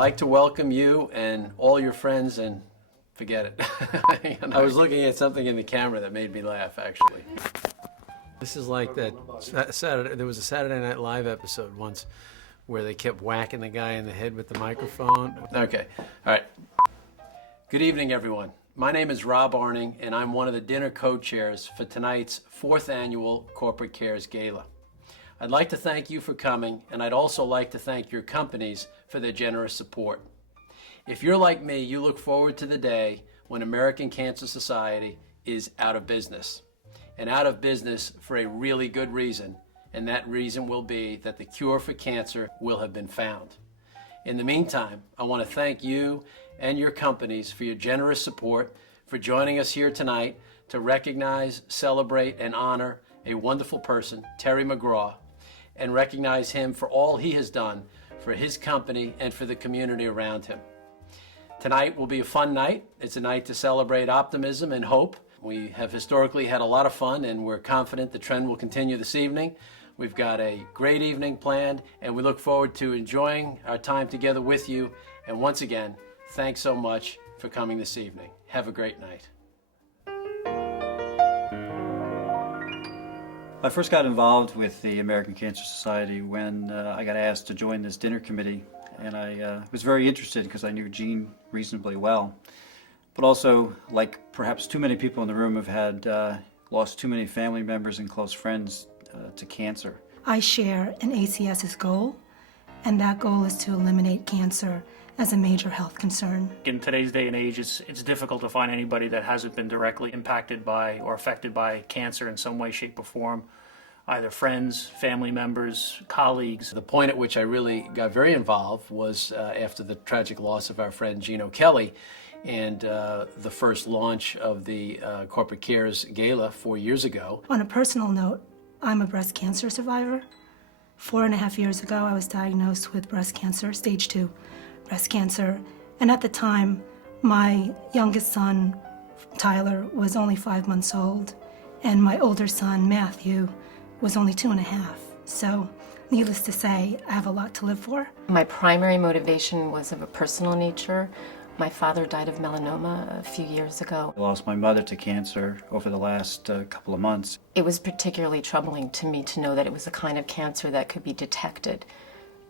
like to welcome you and all your friends and forget it. I was looking at something in the camera that made me laugh, actually. This is like that Saturday, there was a Saturday Night Live episode once where they kept whacking the guy in the head with the microphone. Okay, all right. Good evening, everyone. My name is Rob Arning, and I'm one of the dinner co-chairs for tonight's 4th annual Corporate Cares Gala. I'd like to thank you for coming, and I'd also like to thank your companies for their generous support. If you're like me, you look forward to the day when American Cancer Society is out of business. And out of business for a really good reason, and that reason will be that the cure for cancer will have been found. In the meantime, I want to thank you and your companies for your generous support, for joining us here tonight to recognize, celebrate, and honor a wonderful person, Terry McGraw, and recognize him for all he has done for his company and for the community around him. Tonight will be a fun night. It's a night to celebrate optimism and hope. We have historically had a lot of fun, and we're confident the trend will continue this evening. We've got a great evening planned, and we look forward to enjoying our time together with you. And once again, thanks so much for coming this evening. Have a great night. I first got involved with the American Cancer Society when I got asked to join this dinner committee, and I was very interested because I knew Gene reasonably well. But also, like perhaps too many people in the room have had lost too many family members and close friends to cancer. I share an ACS's goal, and that goal is to eliminate cancer as a major health concern. In today's day and age, it's difficult to find anybody that hasn't been directly impacted by or affected by cancer in some way, shape, or form. Either friends, family members, colleagues. The point at which I really got very involved was after the tragic loss of our friend Gino Kelly, and the first launch of the Corporate Cares Gala 4 years ago. On a personal note, I'm a breast cancer survivor. 4.5 years ago, I was diagnosed with breast cancer, stage 2 breast cancer. And at the time, my youngest son, Tyler, was only 5 months old, and my older son, Matthew, was only 2.5. So, needless to say, I have a lot to live for. My primary motivation was of a personal nature. My father died of melanoma a few years ago. I lost my mother to cancer over the last couple of months. It was particularly troubling to me to know that it was a kind of cancer that could be detected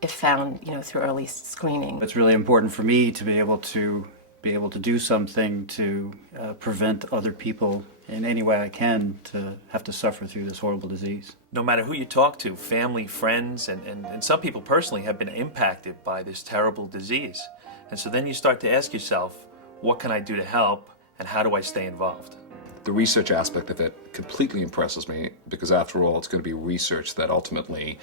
if found, through early screening. It's really important for me to be able to do something to prevent other people in any way I can to have to suffer through this horrible disease. No matter who you talk to, family, friends, and some people personally have been impacted by this terrible disease. And so then you start to ask yourself, what can I do to help, and how do I stay involved? The research aspect of it completely impresses me because, after all, it's going to be research that ultimately,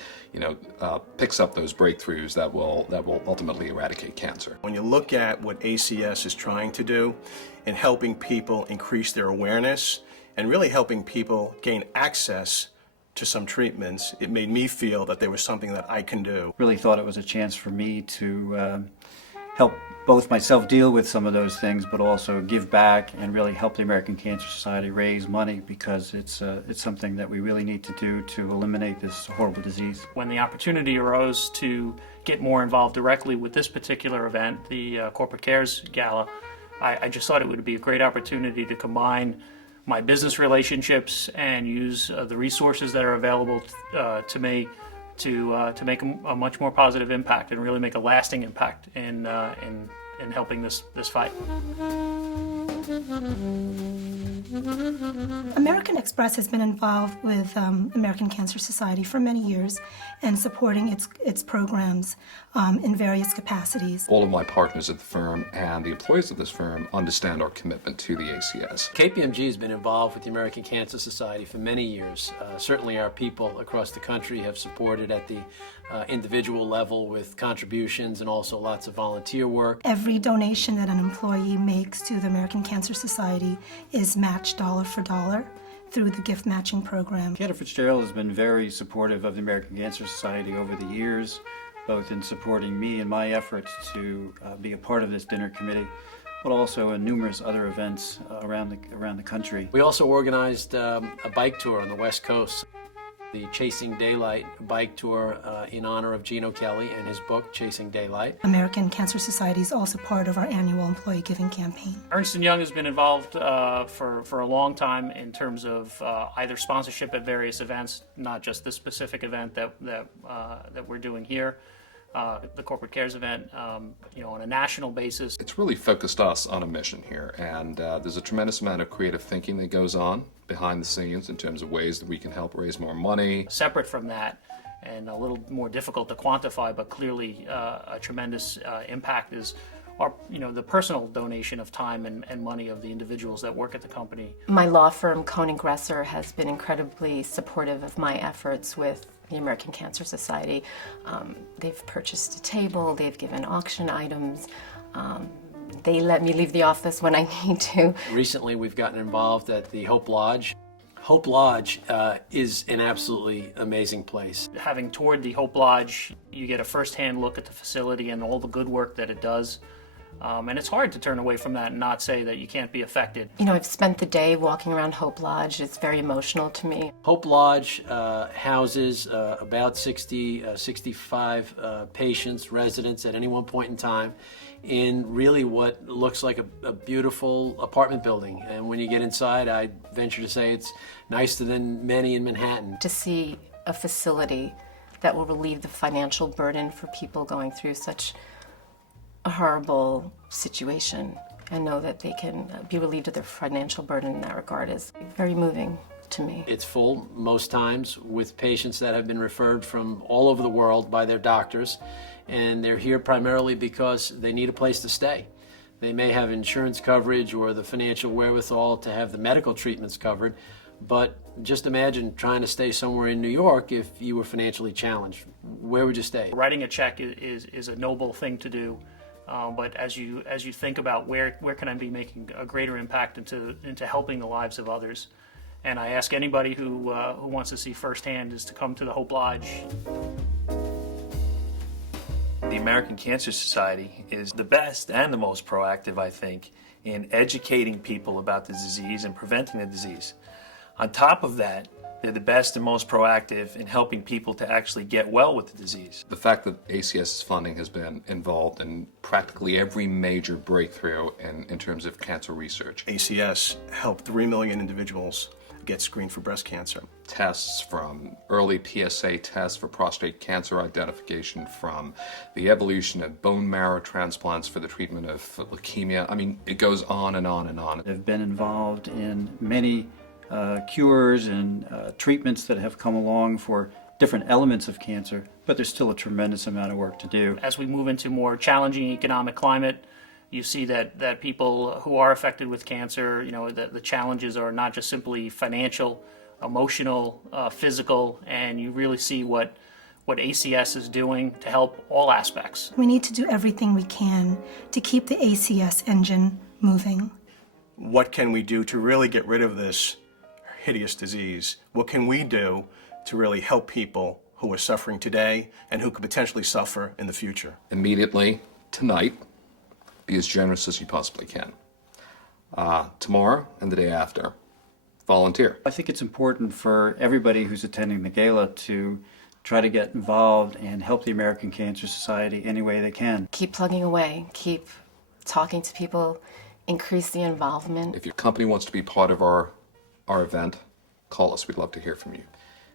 picks up those breakthroughs that will ultimately eradicate cancer. When you look at what ACS is trying to do in helping people increase their awareness and really helping people gain access to some treatments, it made me feel that there was something that I can do. Really thought it was a chance for me to help both myself deal with some of those things, but also give back and really help the American Cancer Society raise money, because it's something that we really need to do to eliminate this horrible disease. When the opportunity arose to get more involved directly with this particular event, the Corporate Cares Gala, I just thought it would be a great opportunity to combine my business relationships and use the resources that are available to me to make a much more positive impact and really make a lasting impact in helping this fight. American Express has been involved with American Cancer Society for many years and supporting its programs in various capacities. All of my partners at the firm and the employees of this firm understand our commitment to the ACS. KPMG has been involved with the American Cancer Society for many years. Certainly our people across the country have supported at the individual level with contributions and also lots of volunteer work. Every donation that an employee makes to the American Cancer Society is matched dollar for dollar through the gift matching program. Cantor Fitzgerald has been very supportive of the American Cancer Society over the years, both in supporting me in my efforts to be a part of this dinner committee, but also in numerous other events around the country. We also organized a bike tour on the West Coast. the Chasing Daylight bike tour in honor of Gino Kelly and his book, Chasing Daylight. American Cancer Society is also part of our annual employee giving campaign. Ernst & Young has been involved for a long time in terms of either sponsorship at various events, not just this specific event that we're doing here, the Corporate Cares event, on a national basis. It's really focused us on a mission here, and there's a tremendous amount of creative thinking that goes on behind the scenes in terms of ways that we can help raise more money. Separate from that, and a little more difficult to quantify, but clearly a tremendous impact is the personal donation of time and money of the individuals that work at the company. My law firm, Koenig Gresser, has been incredibly supportive of my efforts with the American Cancer Society. They've purchased a table, they've given auction items, they let me leave the office when I need to. Recently, we've gotten involved at the Hope Lodge. Hope Lodge is an absolutely amazing place. Having toured the Hope Lodge, you get a first-hand look at the facility and all the good work that it does. And it's hard to turn away from that and not say that you can't be affected. I've spent the day walking around Hope Lodge. It's very emotional to me. Hope Lodge houses about 65 patients, residents at any one point in time in really what looks like a beautiful apartment building. And when you get inside, I venture to say it's nicer than many in Manhattan. To see a facility that will relieve the financial burden for people going through such a horrible situation and know that they can be relieved of their financial burden in that regard is very moving to me. It's full most times with patients that have been referred from all over the world by their doctors, and they're here primarily because they need a place to stay. They may have insurance coverage or the financial wherewithal to have the medical treatments covered, but just imagine trying to stay somewhere in New York if you were financially challenged. Where would you stay? Writing a check is a noble thing to do. But as you think about where can I be making a greater impact into helping the lives of others, and I ask anybody who wants to see firsthand is to come to the Hope Lodge. The American Cancer Society is the best and the most proactive, I think, in educating people about the disease and preventing the disease. On top of that, they're the best and most proactive in helping people to actually get well with the disease. The fact that ACS's funding has been involved in practically every major breakthrough in terms of cancer research. ACS helped 3 million individuals get screened for breast cancer. Tests from early PSA tests for prostate cancer identification, from the evolution of bone marrow transplants for the treatment of leukemia. I mean, it goes on and on and on. I've been involved in many cures and treatments that have come along for different elements of cancer, but there's still a tremendous amount of work to do. As we move into more challenging economic climate, you see that people who are affected with cancer, the challenges are not just simply financial, emotional, physical, and you really see what ACS is doing to help all aspects. We need to do everything we can to keep the ACS engine moving. What can we do to really get rid of this hideous disease? What can we do to really help people who are suffering today and who could potentially suffer in the future? Immediately, tonight, be as generous as you possibly can. Tomorrow and the day after, volunteer. I think it's important for everybody who's attending the gala to try to get involved and help the American Cancer Society any way they can. Keep plugging away, keep talking to people, increase the involvement. If your company wants to be part of our event, call us. We'd love to hear from you.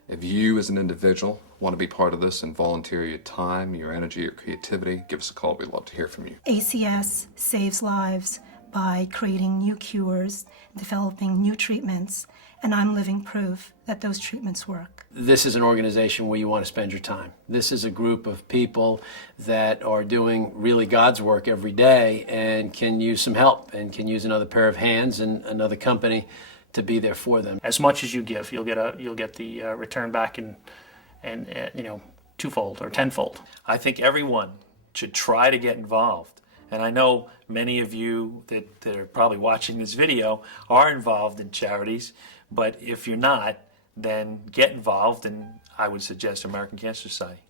If you as an individual want to be part of this and volunteer your time, your energy, your creativity, give us a call. We'd love to hear from you. ACS saves lives by creating new cures, developing new treatments, and I'm living proof that those treatments work. This is an organization where you want to spend your time. This is a group of people that are doing really God's work every day and can use some help and can use another pair of hands and another company to be there for them. As much as you give, you'll get the return back in twofold or tenfold. I think everyone should try to get involved. And I know many of you that are probably watching this video are involved in charities, but if you're not, then get involved, and I would suggest American Cancer Society.